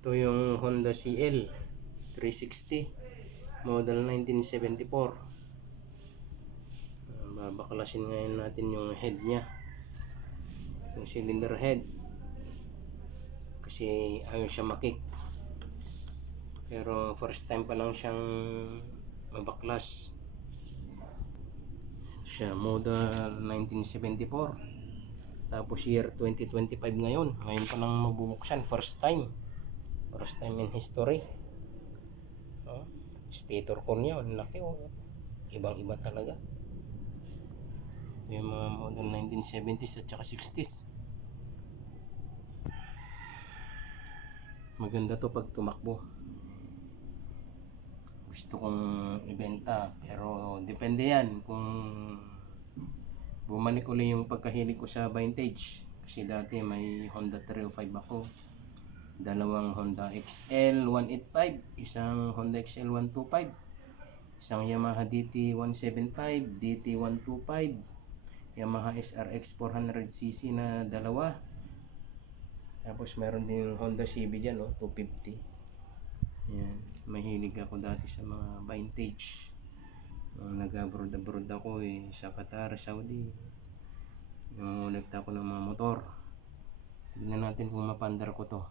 Ito yung Honda CL 360 model 1974. Babaklasin ngayon natin yung head nya, yung cylinder head, kasi ayaw siya makik. Pero first time pa lang siyang mabaklas. Ito siya, model 1974, tapos year 2025 ngayon pa lang mabubuksan. First time in history. Stator core nya, ang laki, ibang iba talaga. Ito yung mga model 1970s at saka 60s. Maganda to pag tumakbo. Gusto kong ibenta, pero depende yan kung bumalik ulit yung pagkahilig ko sa vintage. Kasi dati may Honda 305 ako, dalawang Honda XL 185, isang Honda XL 125, isang Yamaha DT 175, DT 125, Yamaha SRX 400cc na dalawa. Tapos meron din Honda CB dyan, 250. Yan, mahilig ako dati sa mga vintage. Nag-abroad ako sa Qatar, Saudi. Nangungulit ako ng mga motor. Tignan natin kung mapandar ko to.